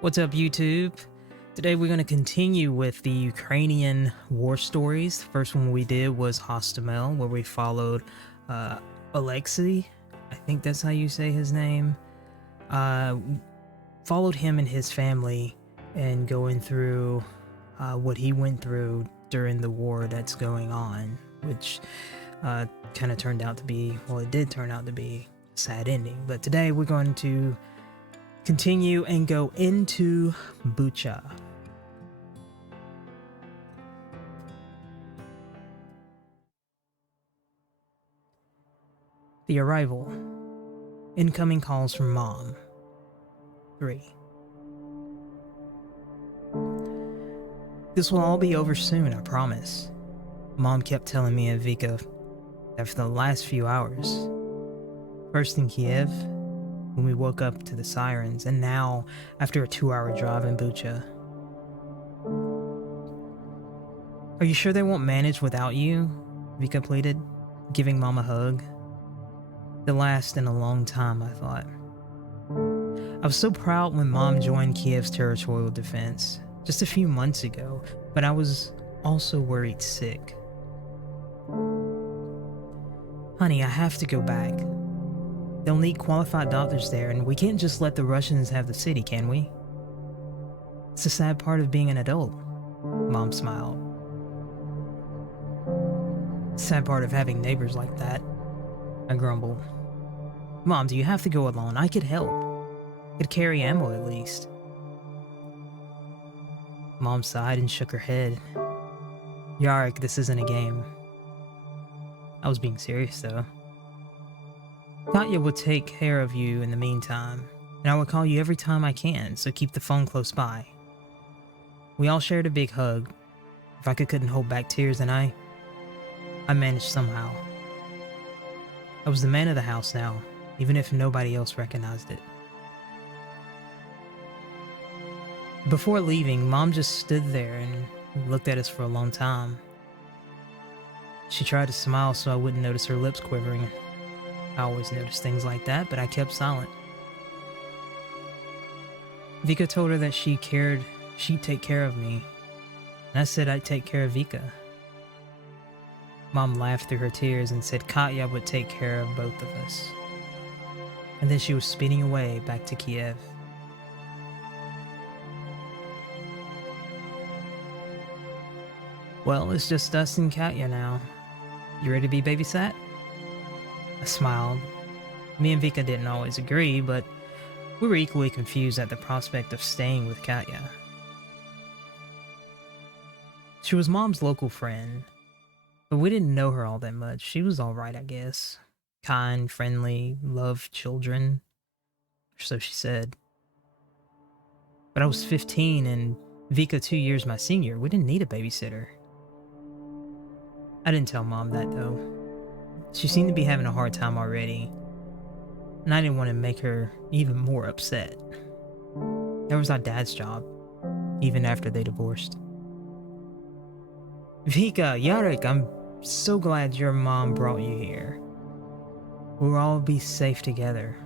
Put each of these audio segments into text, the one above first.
What's up, YouTube? Today we're going to continue with the Ukrainian war stories. The first one we did was Hostomel, where we followed Alexei. I think that's how you say his name. Followed him and his family and going through what he went through during the war that's going on, which kind of turned out to be, well, it did turn out to be a sad ending. But today we're going to continue and go into Bucha. The arrival. Incoming calls from Mom. 3. This will all be over soon, I promise. Mom kept telling me and Vika that for the last few hours. First in Kyiv, when we woke up to the sirens, and now after a 2-hour drive in Bucha. Are you sure they won't manage without you? Vika pleaded, giving Mom a hug. The last in a long time, I thought. I was so proud when Mom joined Kiev's territorial defense just a few months ago, but I was also worried sick. Honey, I have to go back. They'll need qualified doctors there, and we can't just let the Russians have the city, can we? It's the sad part of being an adult. Mom smiled. Sad part of having neighbors like that, I grumbled. Mom, do you have to go alone? I could help. Could carry ammo at least. Mom sighed and shook her head. Yarik, this isn't a game. I was being serious though. Katya will take care of you in the meantime, and I will call you every time I can, so keep the phone close by. We all shared a big hug. If I couldn't hold back tears, then I managed somehow. I was the man of the house now, even if nobody else recognized it. Before leaving, Mom just stood there and looked at us for a long time. She tried to smile so I wouldn't notice her lips quivering. I always notice things like that, but I kept silent. Vika told her that she'd take care of me, and I said I'd take care of Vika. Mom laughed through her tears and said Katya would take care of both of us. And then she was speeding away back to Kyiv. Well, it's just us and Katya now. You ready to be babysat? I smiled. Me and Vika didn't always agree, but we were equally confused at the prospect of staying with Katya. She was Mom's local friend, but we didn't know her all that much. She was alright, I guess. Kind, friendly, loved children. Or so she said. But I was 15 and Vika 2 years my senior. We didn't need a babysitter. I didn't tell Mom that though. She seemed to be having a hard time already, and I didn't want to make her even more upset. That was our dad's job, even after they divorced. Vika, Yarik, I'm so glad your mom brought you here. We'll all be safe together.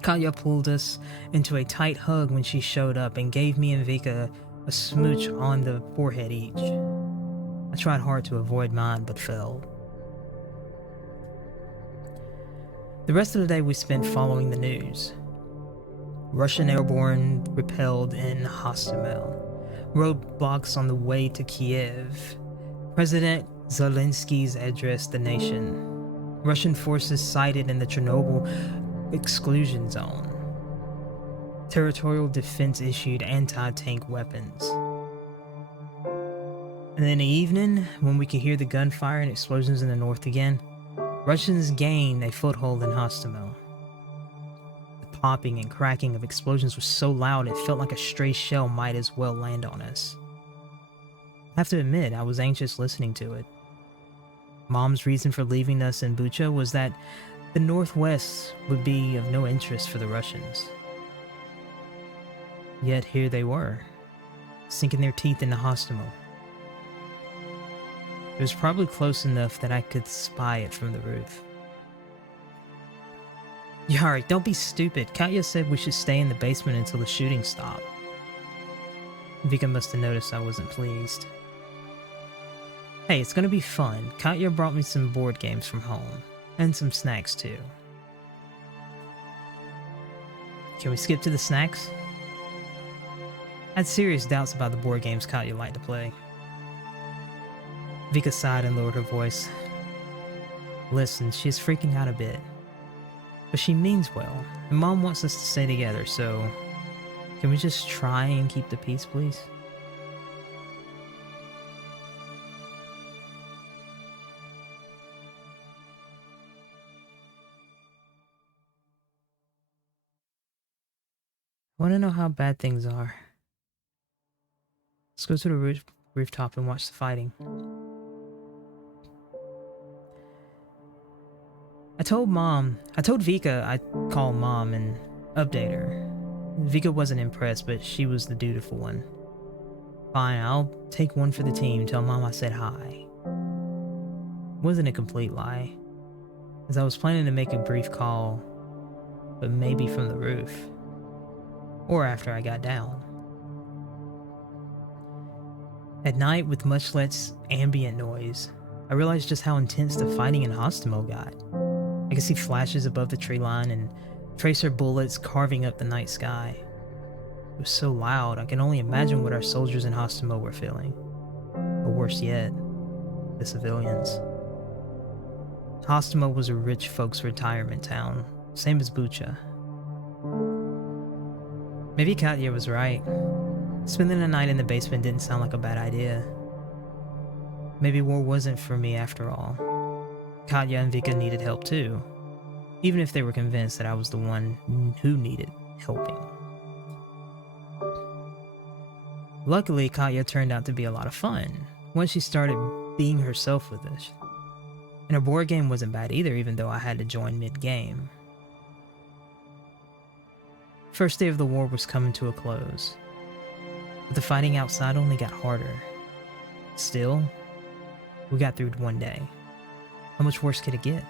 Katya pulled us into a tight hug when she showed up and gave me and Vika a smooch on the forehead each. I tried hard to avoid mine, but failed. The rest of the day we spent following the news. Russian airborne repelled in Hostomel. Roadblocks on the way to Kyiv. President Zelensky's addressed the nation. Russian forces sighted in the Chernobyl exclusion zone. Territorial defense issued anti-tank weapons. And in the evening, when we could hear the gunfire and explosions in the north again, Russians gained a foothold in Hostomel. The popping and cracking of explosions was so loud it felt like a stray shell might as well land on us. I have to admit, I was anxious listening to it. Mom's reason for leaving us in Bucha was that the Northwest would be of no interest for the Russians. Yet here they were, sinking their teeth into Hostomel. It was probably close enough that I could spy it from the roof. Yarik, don't be stupid. Katya said we should stay in the basement until the shooting stopped. Vika must have noticed I wasn't pleased. Hey, it's gonna be fun. Katya brought me some board games from home. And some snacks too. Can we skip to the snacks? I had serious doubts about the board games Katya liked to play. Vika sighed and lowered her voice. Listen, she's freaking out a bit. But she means well, and Mom wants us to stay together, so can we just try and keep the peace, please? I want to know how bad things are. Let's go to the rooftop and watch the fighting. I told Vika I'd call Mom and update her. Vika wasn't impressed, but she was the dutiful one. Fine, I'll take one for the team, tell Mom I said hi. Wasn't a complete lie, as I was planning to make a brief call, but maybe from the roof. Or after I got down. At night, with much less ambient noise, I realized just how intense the fighting in Hostimo got. I could see flashes above the tree line and tracer bullets carving up the night sky. It was so loud, I can only imagine what our soldiers in Hostimo were feeling. Or worse yet, the civilians. Hostimo was a rich folks' retirement town, same as Bucha. Maybe Katya was right. Spending the night in the basement didn't sound like a bad idea. Maybe war wasn't for me after all. Katya and Vika needed help too, even if they were convinced that I was the one who needed helping. Luckily, Katya turned out to be a lot of fun once she started being herself with us. And her board game wasn't bad either, even though I had to join mid-game. First day of the war was coming to a close, but the fighting outside only got harder. Still, we got through one day. How much worse could it get?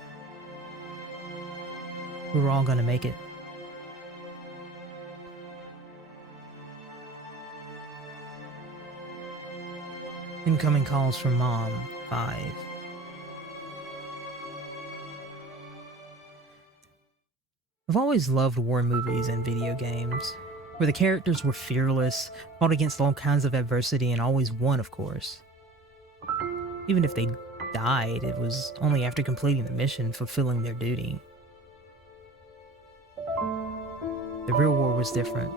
We were all gonna make it. Incoming calls from Mom, 5. I've always loved war movies and video games, where the characters were fearless, fought against all kinds of adversity, and always won, of course. Even if they died, it was only after completing the mission, fulfilling their duty. The real war was different.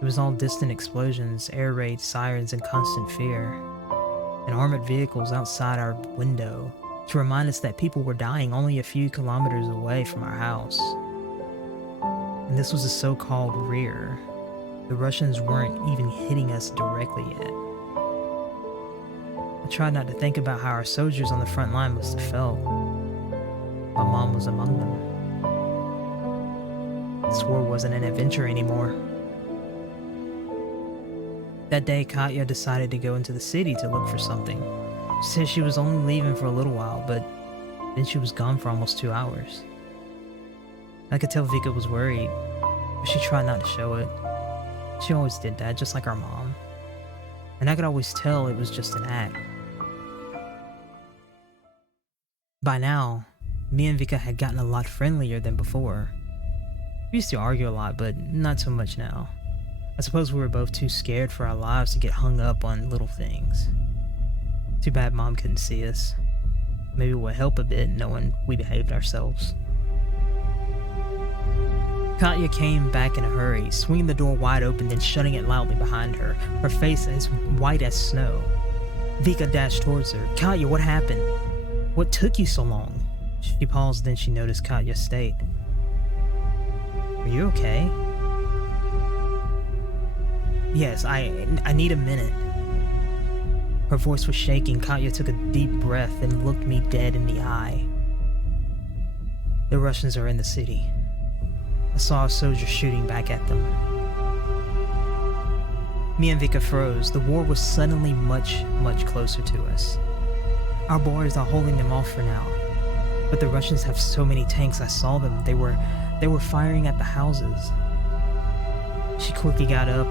It was all distant explosions, air raids, sirens, and constant fear, and armored vehicles outside our window to remind us that people were dying only a few kilometers away from our house. And this was a so-called rear. The Russians weren't even hitting us directly yet. I tried not to think about how our soldiers on the front line must have felt. My mom was among them. This war wasn't an adventure anymore. That day, Katya decided to go into the city to look for something. She said she was only leaving for a little while, but then she was gone for almost 2 hours. I could tell Vika was worried, but she tried not to show it. She always did that, just like our mom. And I could always tell it was just an act. By now, me and Vika had gotten a lot friendlier than before. We used to argue a lot, but not so much now. I suppose we were both too scared for our lives to get hung up on little things. Too bad Mom couldn't see us. Maybe it would help a bit knowing we behaved ourselves. Katya came back in a hurry, swinging the door wide open, then shutting it loudly behind her, her face as white as snow. Vika dashed towards her. Katya, what happened? What took you so long? She paused, then she noticed Katya's state. Are you okay? Yes, I need a minute. Her voice was shaking. Katya took a deep breath and looked me dead in the eye. The Russians are in the city. I saw a soldier shooting back at them. Me and Vika froze. The war was suddenly much, much closer to us. Our boys are holding them off for now. But the Russians have so many tanks, I saw them. They were firing at the houses. She quickly got up,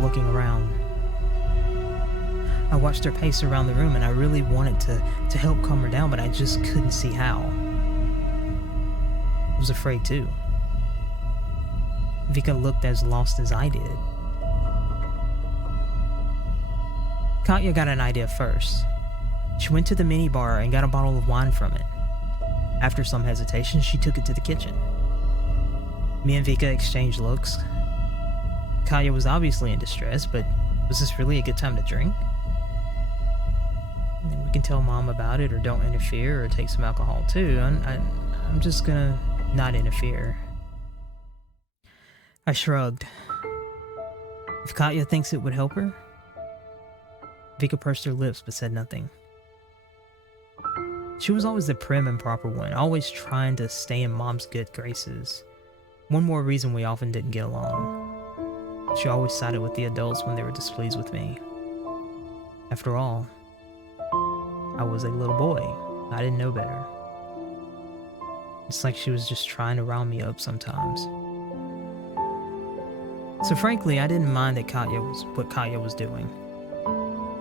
looking around. I watched her pace around the room, and I really wanted to help calm her down, but I just couldn't see how. I was afraid too. Vika looked as lost as I did. Katya got an idea first. She went to the minibar and got a bottle of wine from it. After some hesitation, she took it to the kitchen. Me and Vika exchanged looks. Katya was obviously in distress, but was this really a good time to drink? And then we can tell Mom about it, or don't interfere, or take some alcohol too. I'm just gonna not interfere. I shrugged. If Katya thinks it would help her? Vika pursed her lips but said nothing. She was always the prim and proper one, always trying to stay in Mom's good graces. One more reason we often didn't get along. She always sided with the adults when they were displeased with me. After all, I was a little boy. I didn't know better. It's like she was just trying to round me up sometimes. So frankly, I didn't mind that what Katya was doing.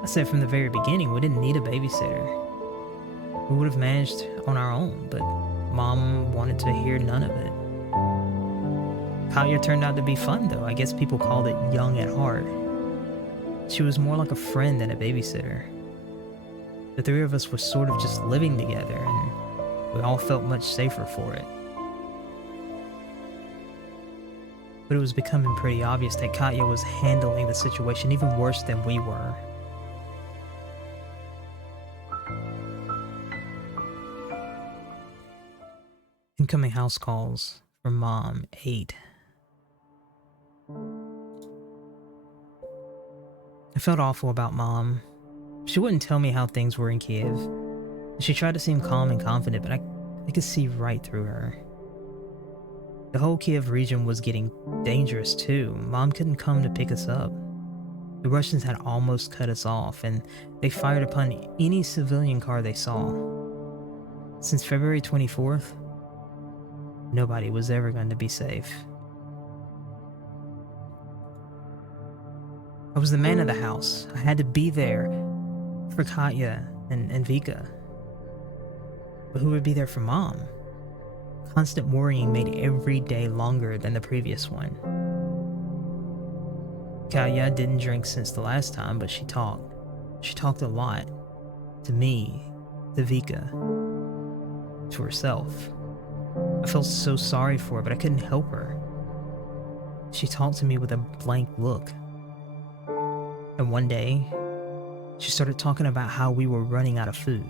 I said from the very beginning, we didn't need a babysitter. We would have managed on our own, but Mom wanted to hear none of it. Katya turned out to be fun though. I guess people called it young at heart. She was more like a friend than a babysitter. The three of us were sort of just living together, and we all felt much safer for it. But it was becoming pretty obvious that Katya was handling the situation even worse than we were. Incoming house calls from Mom, 8. I felt awful about Mom. She wouldn't tell me how things were in Kyiv. She tried to seem calm and confident, but I could see right through her. The whole Kyiv region was getting dangerous too. Mom couldn't come to pick us up. The Russians had almost cut us off, and they fired upon any civilian car they saw. Since February 24th, nobody was ever going to be safe. I was the man of the house. I had to be there for Katya and Vika. But who would be there for Mom? Constant worrying made every day longer than the previous one. Katya didn't drink since the last time, but she talked. She talked a lot. To me, to Vika, to herself. I felt so sorry for her, but I couldn't help her. She talked to me with a blank look. And one day, she started talking about how we were running out of food.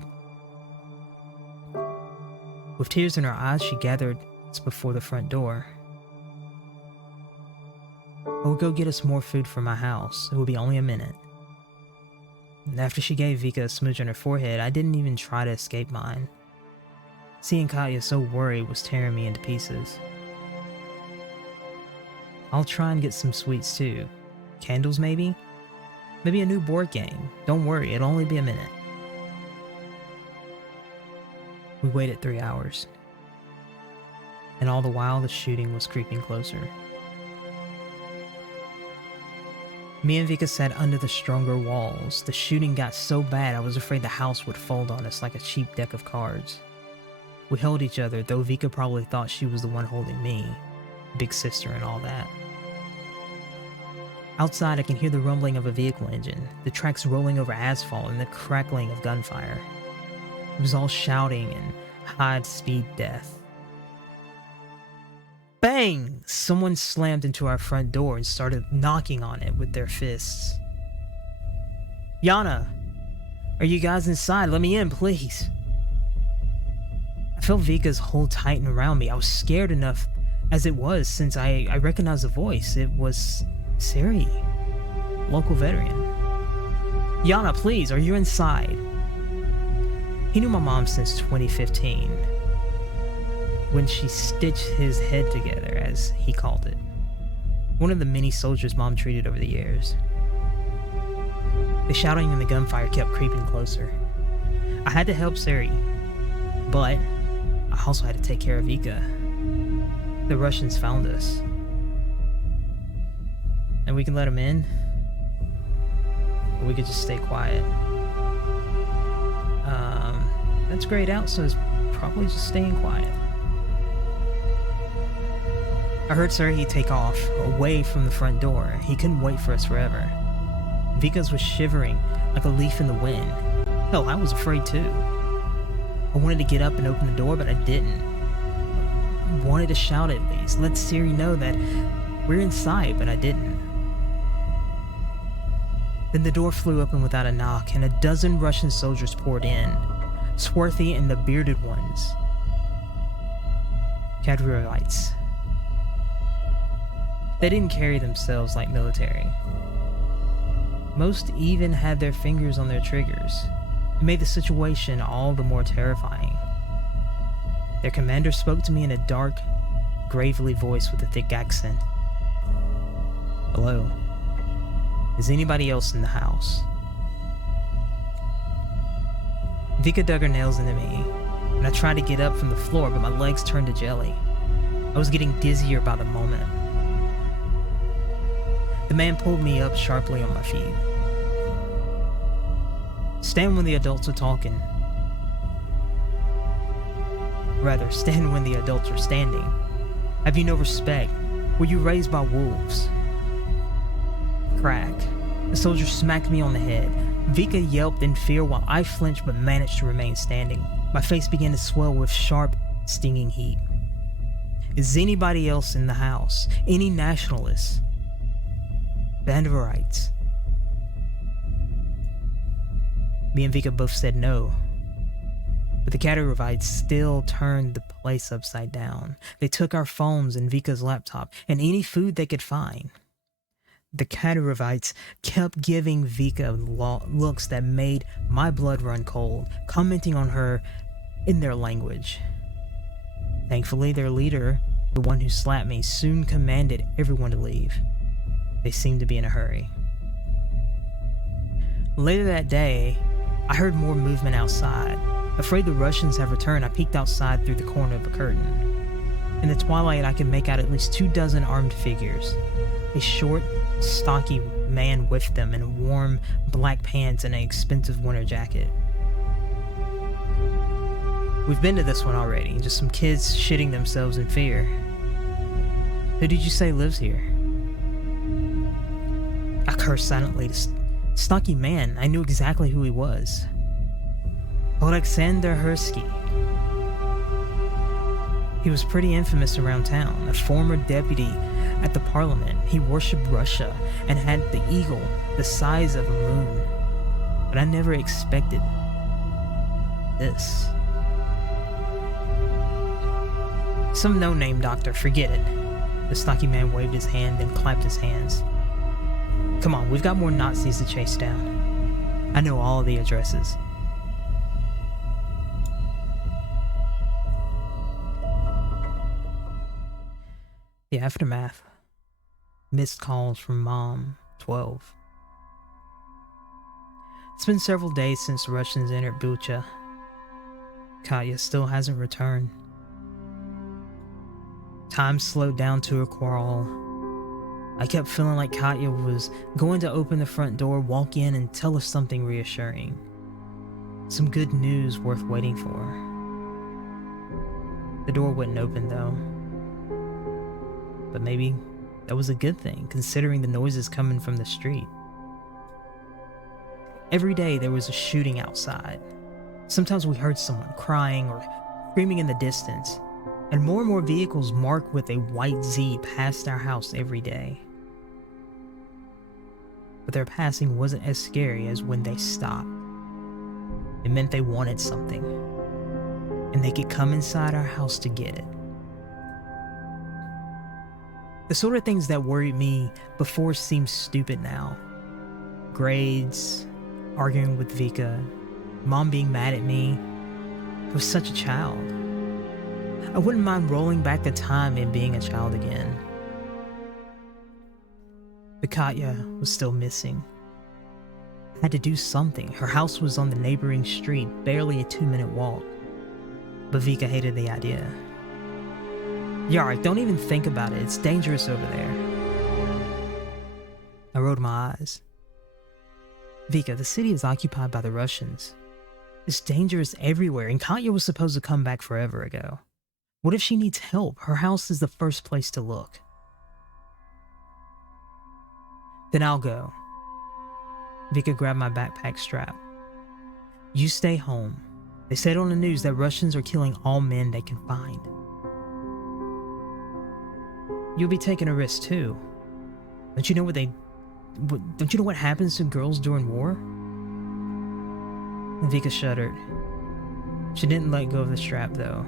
With tears in her eyes, she gathered us before the front door. I would go get us more food from my house. It would be only a minute. And after she gave Vika a smooch on her forehead, I didn't even try to escape mine. Seeing Katya so worried was tearing me into pieces. I'll try and get some sweets too. Candles maybe? Maybe a new board game. Don't worry, it'll only be a minute. We waited 3 hours. And all the while, the shooting was creeping closer. Me and Vika sat under the stronger walls. The shooting got so bad, I was afraid the house would fold on us like a cheap deck of cards. We held each other, though Vika probably thought she was the one holding me. Big sister and all that. Outside, I can hear the rumbling of a vehicle engine, the tracks rolling over asphalt, and the crackling of gunfire. It was all shouting and high-speed death. Bang! Someone slammed into our front door and started knocking on it with their fists. Yana! Are you guys inside? Let me in, please. I felt Vika's hold tighten around me. I was scared enough as it was, since I recognized the voice. It was Siri, local veteran. Yana, please, are you inside? He knew my mom since 2015, when she stitched his head together, as he called it. One of the many soldiers Mom treated over the years. The shouting and the gunfire kept creeping closer. I had to help Siri, but I also had to take care of Vika. The Russians found us. And we can let them in, or we could just stay quiet. That's grayed out, so it's probably just staying quiet. I heard Sergei take off, away from the front door. He couldn't wait for us forever. Vika's was shivering like a leaf in the wind. Hell, I was afraid too. I wanted to get up and open the door, but I didn't. I wanted to shout at least, let Siri know that we're in sight, but I didn't. Then the door flew open without a knock, and a dozen Russian soldiers poured in. Swarthy and the bearded ones. Kadyriovites. They didn't carry themselves like military. Most even had their fingers on their triggers. It made the situation all the more terrifying. Their commander spoke to me in a dark, gravely voice with a thick accent. "Hello. Is anybody else in the house?" Vika dug her nails into me, and I tried to get up from the floor, but my legs turned to jelly. I was getting dizzier by the moment. The man pulled me up sharply on my feet. "Stand when the adults are talking. Rather, stand when the adults are standing. Have you no respect? Were you raised by wolves?" Crack. The soldier smacked me on the head. Vika yelped in fear while I flinched but managed to remain standing. My face began to swell with sharp, stinging heat. "Is anybody else in the house? Any nationalists? Banderites?" Me and Vika both said no. But the Kadyriovites still turned the place upside down. They took our phones and Vika's laptop and any food they could find. The Kadyriovites kept giving Vika looks that made my blood run cold, commenting on her in their language. Thankfully, their leader, the one who slapped me, soon commanded everyone to leave. They seemed to be in a hurry. Later that day, I heard more movement outside. Afraid the Russians have returned, I peeked outside through the corner of a curtain. In the twilight, I could make out at least 24 armed figures. A short, stocky man with them in warm black pants and an expensive winter jacket. We've been to this one already, just some kids shitting themselves in fear. Who did you say lives here? I cursed silently. The stocky man, I knew exactly who he was. Alexander Hersky. He was pretty infamous around town, a former deputy at the parliament. He worshipped Russia and had the eagle the size of a moon. But I never expected this. Some no-name doctor, forget it. The stocky man waved his hand, then clapped his hands. Come on, we've got more Nazis to chase down. I know all the addresses. The aftermath. Missed calls from Mom, 12. It's been several days since the Russians entered Bucha. Katya still hasn't returned. Time slowed down to a crawl. I kept feeling like Katya was going to open the front door, walk in, and tell us something reassuring. Some good news worth waiting for. The door wouldn't open though. But maybe that was a good thing, considering the noises coming from the street. Every day there was a shooting outside. Sometimes we heard someone crying or screaming in the distance, and more vehicles marked with a white Z passed our house every day. But their passing wasn't as scary as when they stopped. It meant they wanted something, and they could come inside our house to get it. The sort of things that worried me before seem stupid now. Grades, arguing with Vika, Mom being mad at me. I was such a child. I wouldn't mind rolling back the time and being a child again. But Katya was still missing. I had to do something. Her house was on the neighboring street, barely a 2-minute walk. but Vika hated the idea. Yarik, don't even think about it. It's dangerous over there. I rolled my eyes. Vika, the city is occupied by the Russians. It's dangerous everywhere, and Katya was supposed to come back forever ago. What if she needs help? Her house is the first place to look. Then I'll go. Vika grabbed my backpack strap. You stay home. They said on the news that Russians are killing all men they can find. You'll be taking a risk too. Don't you know what happens to girls during war? Vika shuddered. She didn't let go of the strap though.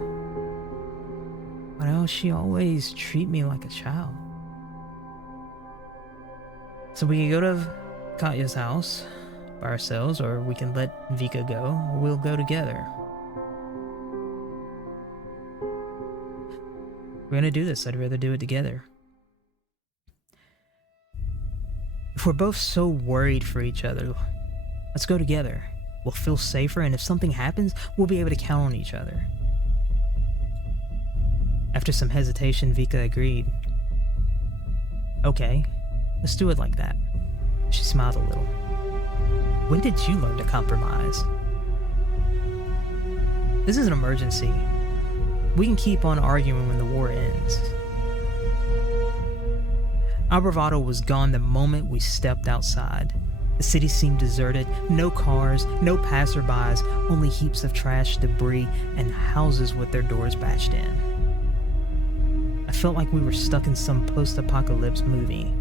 Why does she always treat me like a child? So we can go to Katya's house by ourselves, or we can let Vika go, or we'll go together. We're gonna do this. I'd rather do it together. If we're both so worried for each other, let's go together. We'll feel safer, and if something happens, we'll be able to count on each other. After some hesitation, Vika agreed. Okay, let's do it like that. She smiled a little. When did you learn to compromise? This is an emergency. We can keep on arguing when the war ends. Our bravado was gone the moment we stepped outside. The city seemed deserted. No cars, no passerbys, only heaps of trash, debris, and houses with their doors bashed in. I felt like we were stuck in some post-apocalypse movie.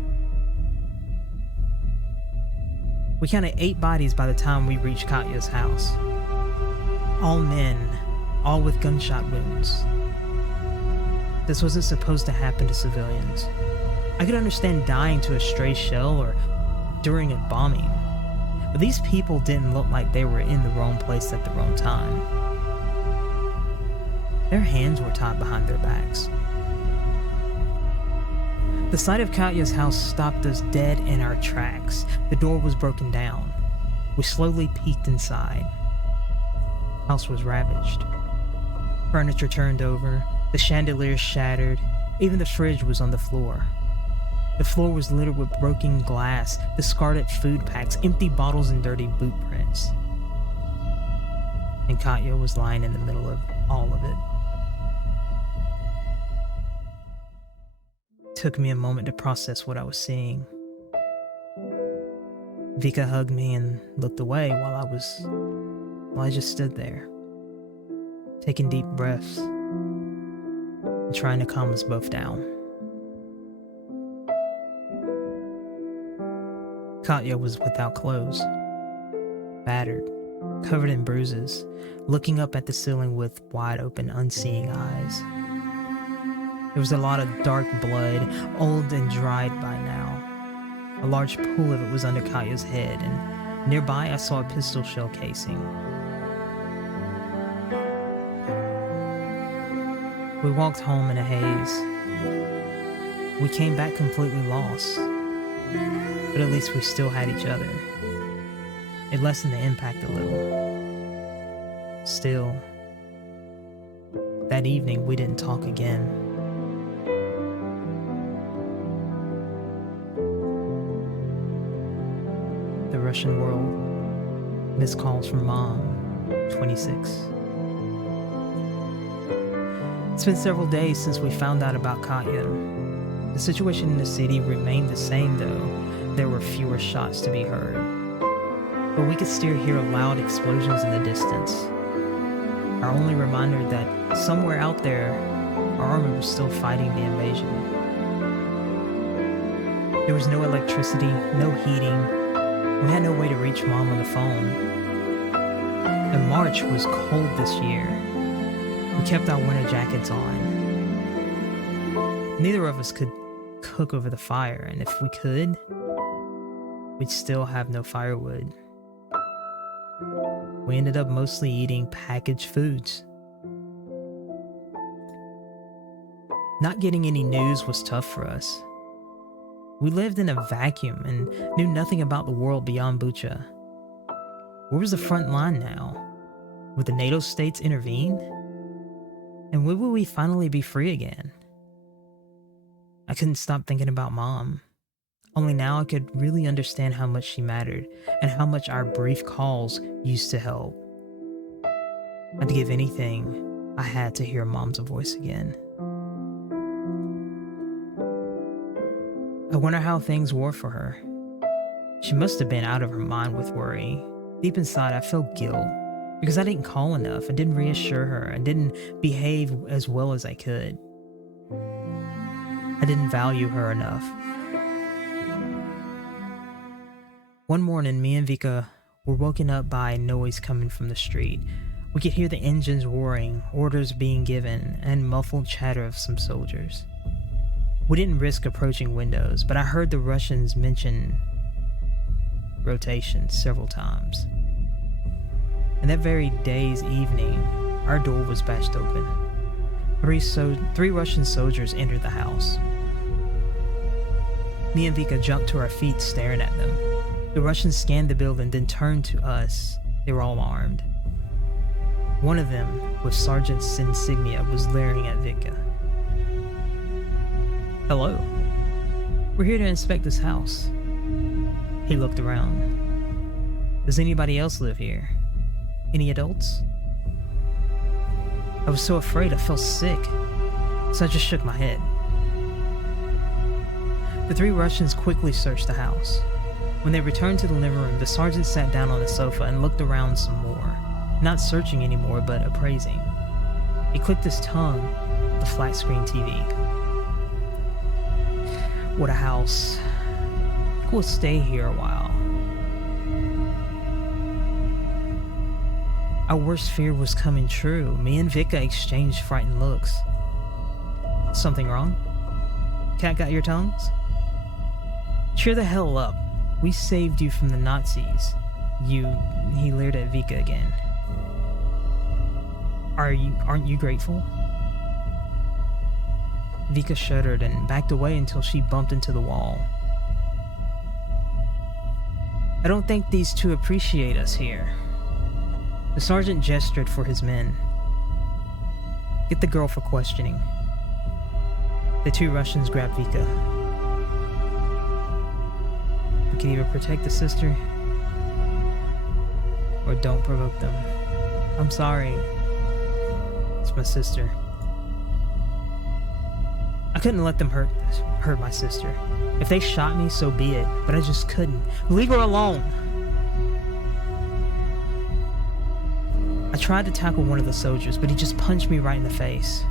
We counted 8 bodies by the time we reached Katya's house. All men, all with gunshot wounds. This wasn't supposed to happen to civilians. I could understand dying to a stray shell or during a bombing, but these people didn't look like they were in the wrong place at the wrong time. Their hands were tied behind their backs. The sight of Katya's house stopped us dead in our tracks. The door was broken down. We slowly peeked inside. The house was ravaged. Furniture turned over, the chandelier shattered, even the fridge was on the floor. The floor was littered with broken glass, discarded food packs, empty bottles, and dirty boot prints. And Katya was lying in the middle of all of it. It took me a moment to process what I was seeing. Vika hugged me and looked away while I just stood there, taking deep breaths and trying to calm us both down. Katya was without clothes, battered, covered in bruises, looking up at the ceiling with wide open, unseeing eyes. There was a lot of dark blood, old and dried by now. A large pool of it was under Katya's head, and nearby I saw a pistol shell casing. We walked home in a haze. We came back completely lost. But at least we still had each other. It lessened the impact a little. Still, that evening we didn't talk again. The Russian world. Missed calls from Mom, 26. It's been several days since we found out about Katya. The situation in the city remained the same though. There were fewer shots to be heard. But we could still hear loud explosions in the distance. Our only reminder that somewhere out there, our army was still fighting the invasion. There was no electricity, no heating. We had no way to reach Mom on the phone. And March was cold this year. We kept our winter jackets on. Neither of us could cook over the fire, and if we could, we'd still have no firewood. We ended up mostly eating packaged foods. Not getting any news was tough for us. We lived in a vacuum and knew nothing about the world beyond Bucha. Where was the front line now? Would the NATO states intervene? And when will we finally be free again? I couldn't stop thinking about Mom. Only now I could really understand how much she mattered and how much our brief calls used to help. I'd give anything I had to hear Mom's voice again. I wonder how things were for her. She must have been out of her mind with worry. Deep inside, I felt guilt because I didn't call enough. I didn't reassure her. I didn't behave as well as I could. I didn't value her enough. One morning, me and Vika were woken up by noise coming from the street. We could hear the engines roaring, orders being given, and muffled chatter of some soldiers. We didn't risk approaching windows, but I heard the Russians mention rotation several times. And that very day's evening, our door was bashed open. Three Russian soldiers entered the house. Me and Vika jumped to our feet staring at them. The Russians scanned the building, then turned to us. They were all armed. One of them, with sergeant's insignia, was leering at Vika. "Hello. We're here to inspect this house." He looked around. "Does anybody else live here? Any adults?" I was so afraid I felt sick, so I just shook my head. The three Russians quickly searched the house. When they returned to the living room, the sergeant sat down on the sofa and looked around some more, not searching anymore, but appraising. He clicked his tongue at the flat screen TV. "What a house. We'll stay here a while." Our worst fear was coming true. Me and Vika exchanged frightened looks. "Something wrong? Cat got your tongues?" "Cheer the hell up. We saved you from the Nazis. He leered at Vika again. Aren't you grateful?" Vika shuddered and backed away until she bumped into the wall. "I don't think these two appreciate us here." The sergeant gestured for his men. "Get the girl for questioning." The two Russians grabbed Vika. "We can either protect the sister or don't provoke them." "I'm sorry. It's my sister." I couldn't let them hurt my sister. If they shot me, so be it, but I just couldn't. Leave her alone. I tried to tackle one of the soldiers, but he just punched me right in the face.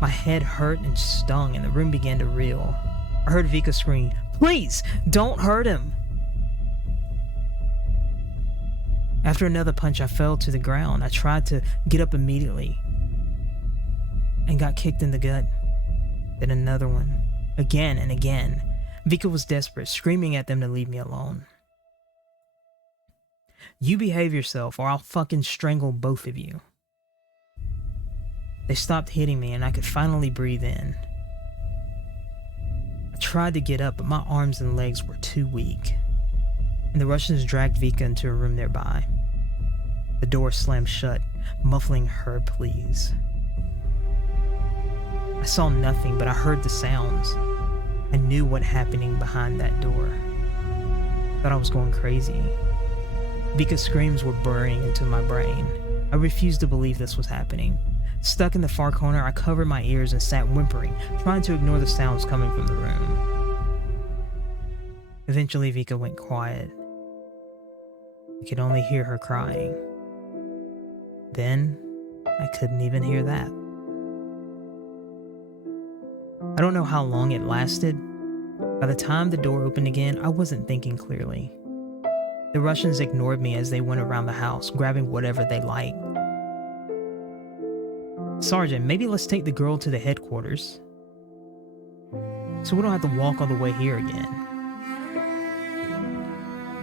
My head hurt and stung, and the room began to reel. I heard Vika scream, "Please, don't hurt him!" After another punch, I fell to the ground. I tried to get up immediately and got kicked in the gut. Then another one. Again and again. Vika was desperate, screaming at them to leave me alone. "You behave yourself or I'll fucking strangle both of you." They stopped hitting me and I could finally breathe in. I tried to get up, but my arms and legs were too weak. And the Russians dragged Vika into a room nearby. The door slammed shut, muffling her pleas. I saw nothing, but I heard the sounds. I knew what happening behind that door. Thought I was going crazy. Vika's screams were burrowing into my brain. I refused to believe this was happening. Stuck in the far corner, I covered my ears and sat whimpering, trying to ignore the sounds coming from the room. Eventually, Vika went quiet. I could only hear her crying. Then, I couldn't even hear that. I don't know how long it lasted. By the time the door opened again, I wasn't thinking clearly. The Russians ignored me as they went around the house, grabbing whatever they liked. "Sergeant, maybe let's take the girl to the headquarters, so we don't have to walk all the way here again."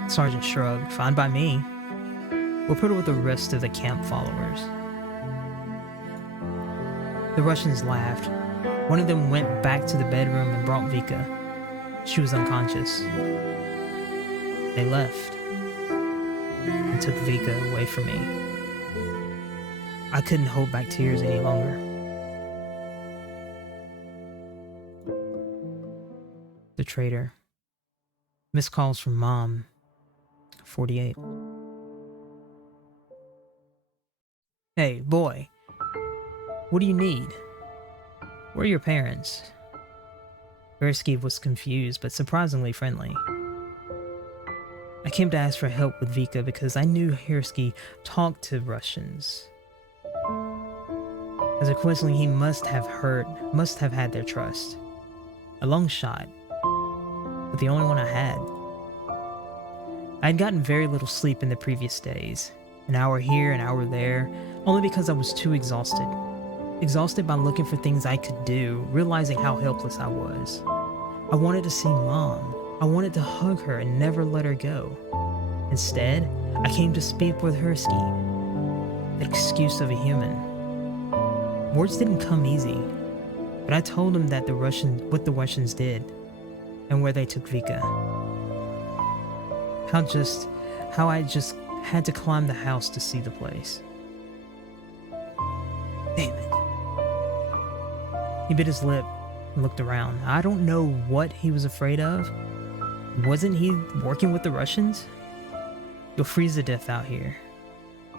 Sergeant shrugged. "Fine by me. We'll put her with the rest of the camp followers." The Russians laughed. One of them went back to the bedroom and brought Vika. She was unconscious. They left and took Vika away from me. I couldn't hold back tears any longer. trader. Missed calls from Mom. 48. Hey, boy. What do you need? Where are your parents? Yarik was confused, but surprisingly friendly. I came to ask for help with Vika because I knew Yarik talked to Russians. As a coincidence, he must have had their trust. A long shot, but the only one I had. I had gotten very little sleep in the previous days, an hour here, an hour there, only because I was too exhausted. Exhausted by looking for things I could do, realizing how helpless I was. I wanted to see Mom. I wanted to hug her and never let her go. Instead, I came to speak with Yarik, the excuse of a human. Words didn't come easy, but I told him that what the Russians did, and where they took Vika. How I just had to climb the house to see the place. Damn it. He bit his lip and looked around. I don't know what he was afraid of. Wasn't he working with the Russians? You'll freeze to death out here.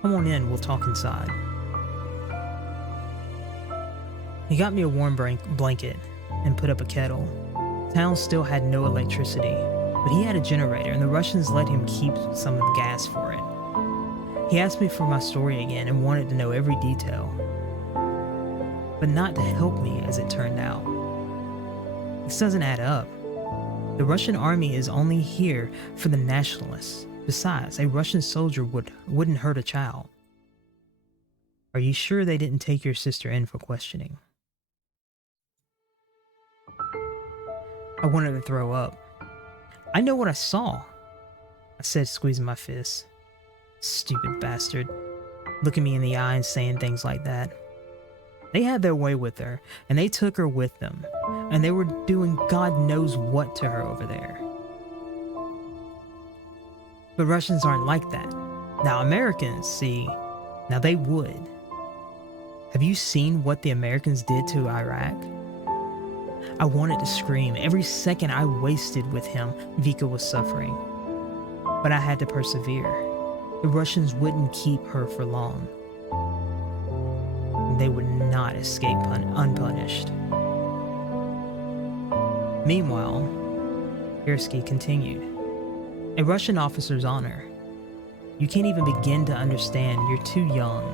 Come on in, we'll talk inside. He got me a warm blanket and put up a kettle. Town still had no electricity, but he had a generator and the Russians let him keep some of the gas for it. He asked me for my story again and wanted to know every detail, but not to help me as it turned out. This doesn't add up. The Russian army is only here for the nationalists. Besides, a Russian soldier wouldn't hurt a child. Are you sure they didn't take your sister in for questioning? I wanted to throw up. I know what I saw, I said, squeezing my fist. Stupid bastard, looking me in the eye and saying things like that. They had their way with her, and they took her with them, and they were doing God knows what to her over there. But Russians aren't like that. Now Americans, see, now they would. Have you seen what the Americans did to Iraq? I wanted to scream. Every second I wasted with him, Vika was suffering. But I had to persevere. The Russians wouldn't keep her for long. They would not escape unpunished. Meanwhile, Yarik continued. A Russian officer's honor. You can't even begin to understand. You're too young.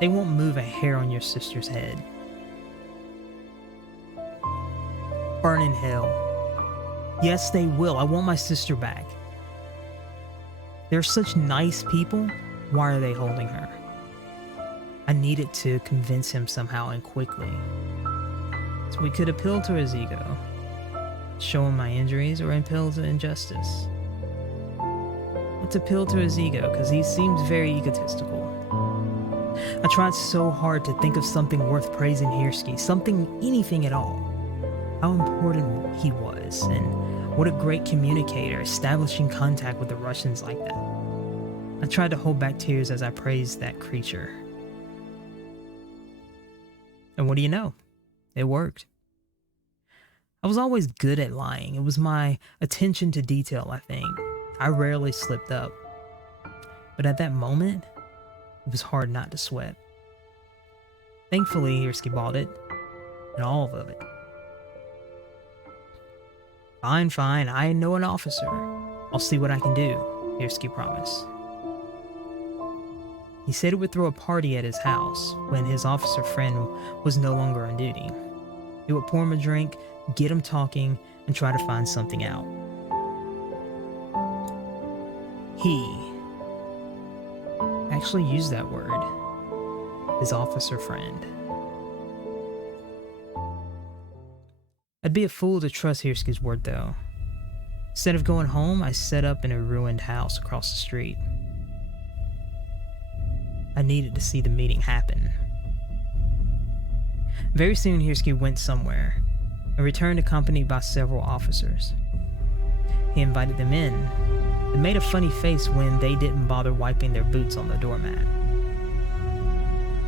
They won't move a hair on your sister's head. Burn in hell. Yes, they will. I want my sister back. They're such nice people. Why are they holding her? I needed to convince him somehow and quickly. So we could appeal to his ego, show him my injuries, or appeal to injustice. Let's appeal to his ego, because he seems very egotistical. I tried so hard to think of something worth praising Yarik, anything at all. How important he was, and what a great communicator, establishing contact with the Russians like that. I tried to hold back tears as I praised that creature. And what do you know? It worked. I was always good at lying. It was my attention to detail, I think. I rarely slipped up. But at that moment, it was hard not to sweat. Thankfully, Yarik bought it, and all of it. Fine, I know an officer. I'll see what I can do, Yarik promised. He said he would throw a party at his house when his officer friend was no longer on duty. He would pour him a drink, get him talking, and try to find something out. He actually used that word, his officer friend. I'd be a fool to trust Yarik's word, though. Instead of going home, I set up in a ruined house across the street. I needed to see the meeting happen. Very soon, Yarik went somewhere and returned accompanied by several officers. He invited them in. They made a funny face when they didn't bother wiping their boots on the doormat.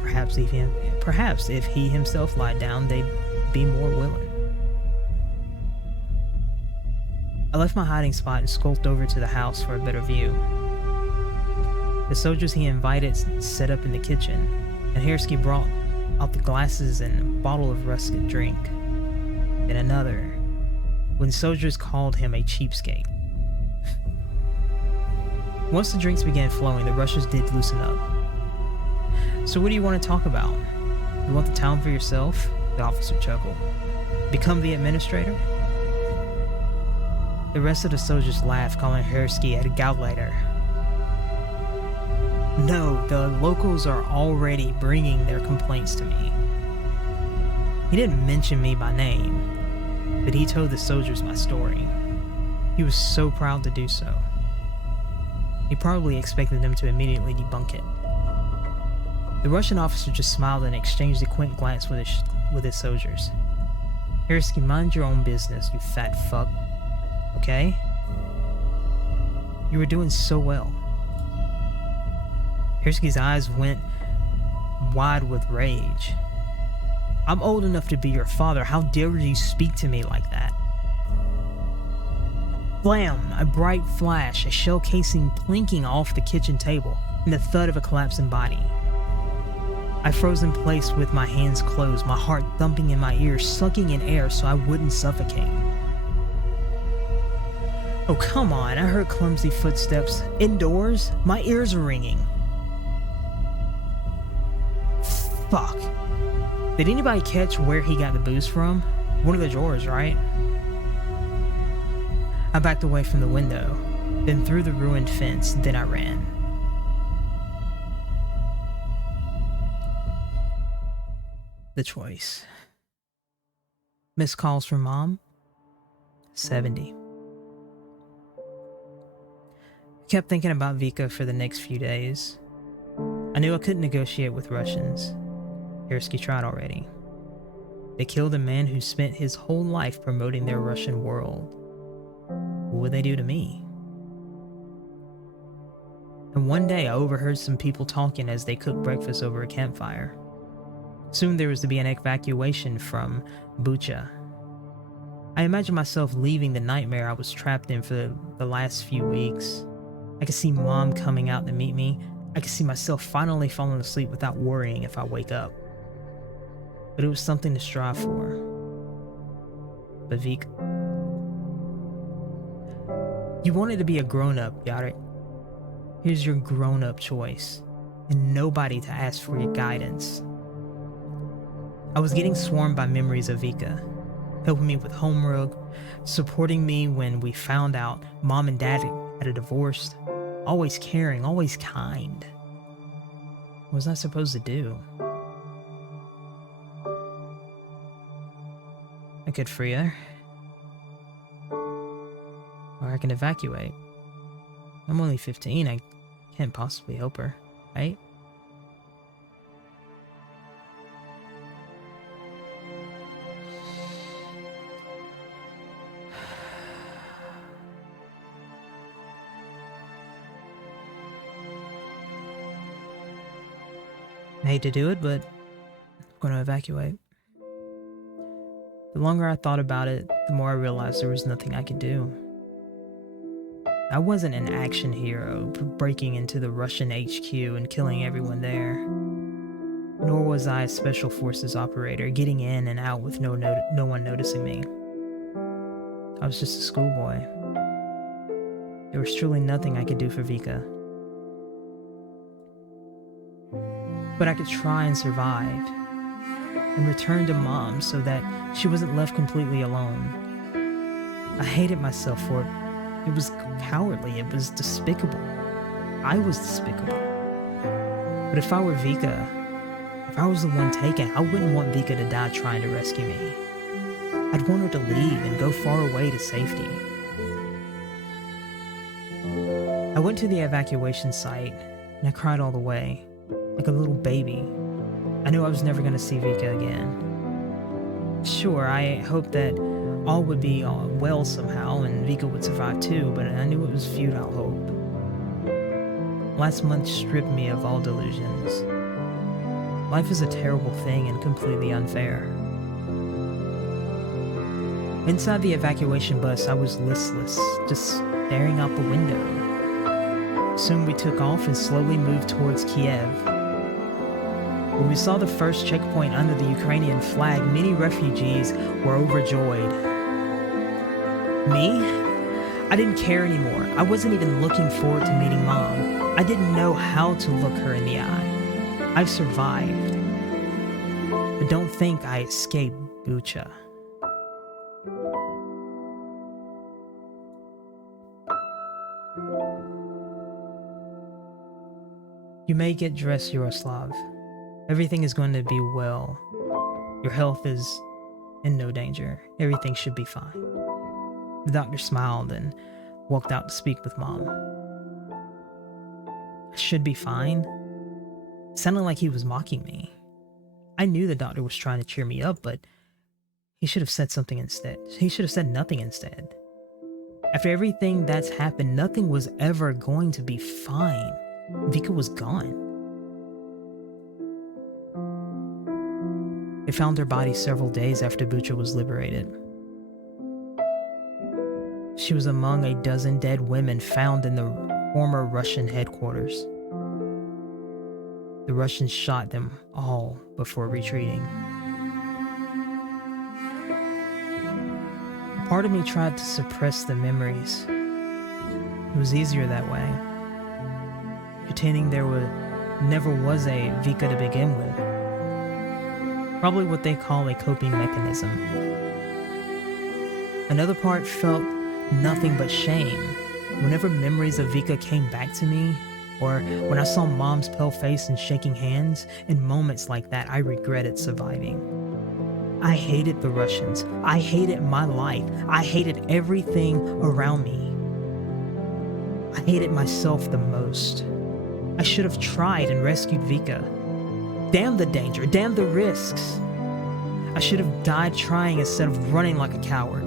Perhaps if he himself lied down, they'd be more willing. I left my hiding spot and skulked over to the house for a better view. The soldiers he invited set up in the kitchen, and Hersky brought out the glasses and a bottle of rusted drink. Then another, when soldiers called him a cheapskate. Once the drinks began flowing, the Russians did loosen up. "So what do you want to talk about? You want the town for yourself?" the officer chuckled. "Become the administrator?" The rest of the soldiers laughed, calling Hersky a gauleiter. "No, the locals are already bringing their complaints to me." He didn't mention me by name, but he told the soldiers my story. He was so proud to do so. He probably expected them to immediately debunk it. The Russian officer just smiled and exchanged a quick glance with his soldiers. "Hersky, mind your own business, you fat fuck. Okay? You were doing so well." Hersky's eyes went wide with rage. "I'm old enough to be your father. How dare you speak to me like that?" Blam! A bright flash, a shell casing plinking off the kitchen table, and the thud of a collapsing body. I froze in place with my hands closed, my heart thumping in my ears, sucking in air so I wouldn't suffocate. Oh, come on, I heard clumsy footsteps. Indoors? My ears are ringing. Fuck. Did anybody catch where he got the booze from? One of the drawers, right? I backed away from the window, then through the ruined fence, then I ran. The choice. Missed calls from mom? 70. I kept thinking about Vika for the next few days. I knew I couldn't negotiate with Russians. Hersky tried already. They killed a man who spent his whole life promoting their Russian world. What would they do to me? And one day I overheard some people talking as they cooked breakfast over a campfire. Soon there was to be an evacuation from Bucha. I imagined myself leaving the nightmare I was trapped in for the last few weeks. I could see mom coming out to meet me. I could see myself finally falling asleep without worrying if I wake up. But it was something to strive for. But Vika. You wanted to be a grown-up, Yarik. Here's your grown-up choice, and nobody to ask for your guidance. I was getting swarmed by memories of Vika, helping me with homework, supporting me when we found out mom and dad had a divorce, always caring, always kind. What was I supposed to do? I could free her. Or I can evacuate. I'm only 15, I can't possibly help her, right? I hate to do it, but I'm gonna evacuate. The longer I thought about it, the more I realized there was nothing I could do. I wasn't an action hero breaking into the Russian HQ and killing everyone there. Nor was I a special forces operator getting in and out with no one noticing me. I was just a schoolboy. There was truly nothing I could do for Vika. But I could try and survive, and return to mom so that she wasn't left completely alone. I hated myself for it. It was cowardly, it was despicable. I was despicable. But if I were Vika, if I was the one taken, I wouldn't want Vika to die trying to rescue me. I'd want her to leave and go far away to safety. I went to the evacuation site, and I cried all the way, like a little baby. I knew I was never going to see Vika again. Sure, I hoped that all would be well somehow and Vika would survive too, but I knew it was futile hope. Last month stripped me of all delusions. Life is a terrible thing and completely unfair. Inside the evacuation bus, I was listless, just staring out the window. Soon we took off and slowly moved towards Kyiv. When we saw the first checkpoint under the Ukrainian flag, many refugees were overjoyed. Me? I didn't care anymore. I wasn't even looking forward to meeting Mom. I didn't know how to look her in the eye. I survived. But don't think I escaped Bucha. You may get dressed, Yaroslav. Everything is going to be well. Your health is in no danger. Everything should be fine. The doctor smiled and walked out to speak with Mom. I should be fine? It sounded like he was mocking me. I knew the doctor was trying to cheer me up, but he should have said something instead. He should have said nothing instead. After everything that's happened, nothing was ever going to be fine. Vika was gone. They found her body several days after Bucha was liberated. She was among a dozen dead women found in the former Russian headquarters. The Russians shot them all before retreating. Part of me tried to suppress the memories. It was easier that way. Pretending there never was a Vika to begin with. Probably what they call a coping mechanism. Another part felt nothing but shame. Whenever memories of Vika came back to me, or when I saw Mom's pale face and shaking hands, in moments like that, I regretted surviving. I hated the Russians. I hated my life. I hated everything around me. I hated myself the most. I should have tried and rescued Vika. Damn the danger, damn the risks. I should have died trying instead of running like a coward.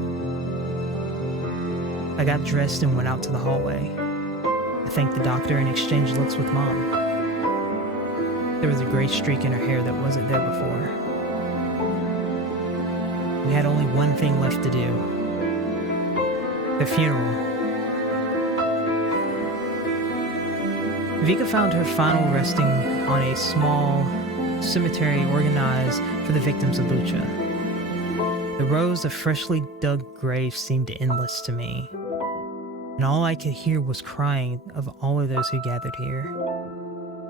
I got dressed and went out to the hallway. I thanked the doctor and exchanged looks with Mom. There was a gray streak in her hair that wasn't there before. We had only one thing left to do. The funeral. Vika found her final resting on a small cemetery organized for the victims of Bucha. The rows of freshly dug graves seemed endless to me, and all I could hear was crying of all of those who gathered here.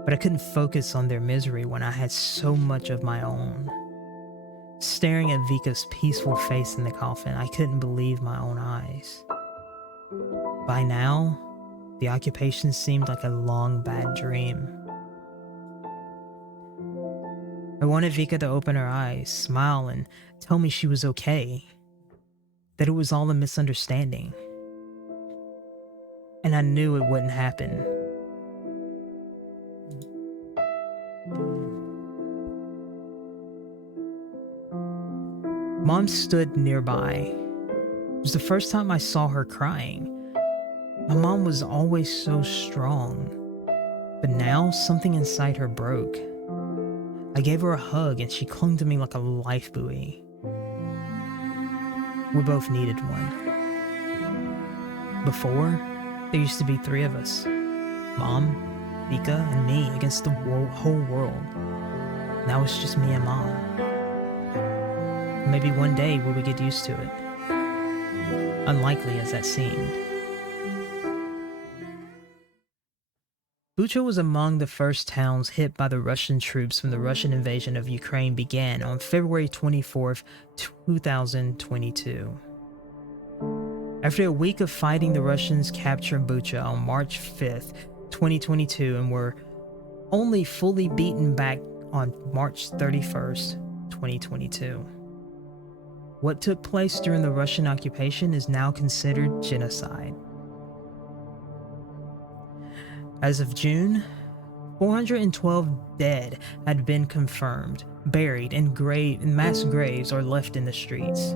But I couldn't focus on their misery when I had so much of my own. Staring at Vika's peaceful face in the coffin, I couldn't believe my own eyes. By now, the occupation seemed like a long, bad dream. I wanted Vika to open her eyes, smile, and tell me she was okay. That it was all a misunderstanding. And I knew it wouldn't happen. Mom stood nearby. It was the first time I saw her crying. My mom was always so strong, but now something inside her broke. I gave her a hug and she clung to me like a life buoy. We both needed one. Before, there used to be 3 of us. Mom, Vika, and me against the whole world. Now it's just me and Mom. Maybe one day we would get used to it. Unlikely as that seemed. Bucha was among the first towns hit by the Russian troops when the Russian invasion of Ukraine began on February 24th, 2022. After a week of fighting, the Russians captured Bucha on March 5th, 2022, and were only fully beaten back on March 31st, 2022. What took place during the Russian occupation is now considered genocide. As of June, 412 dead had been confirmed, buried in mass graves or left in the streets.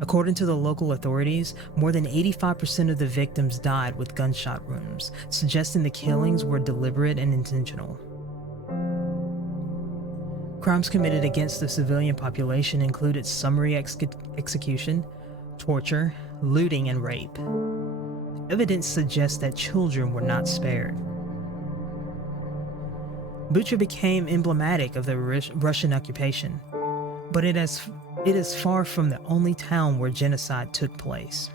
According to the local authorities, more than 85% of the victims died with gunshot wounds, suggesting the killings were deliberate and intentional. Crimes committed against the civilian population included summary execution, torture, looting, and rape. Evidence suggests that children were not spared. Bucha became emblematic of the Russian occupation, but it is far from the only town where genocide took place.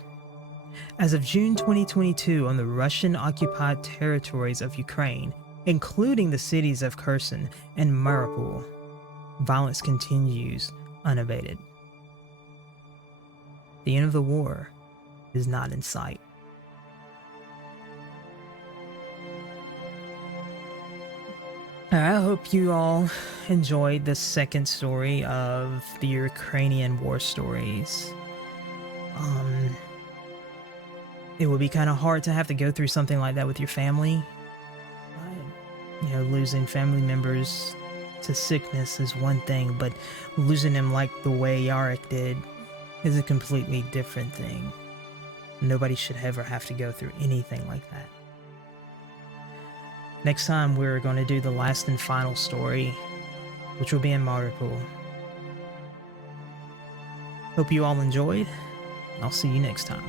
As of June 2022, on the Russian-occupied territories of Ukraine, including the cities of Kherson and Mariupol, violence continues unabated. The end of the war is not in sight. I hope you all enjoyed the second story of the Ukrainian war stories. It would be kind of hard to have to go through something like that with your family. Losing family members to sickness is one thing, but losing them like the way Yarik did is a completely different thing. Nobody should ever have to go through anything like that. Next time, we're going to do the last and final story, which will be in Mariupol. Hope you all enjoyed. I'll see you next time.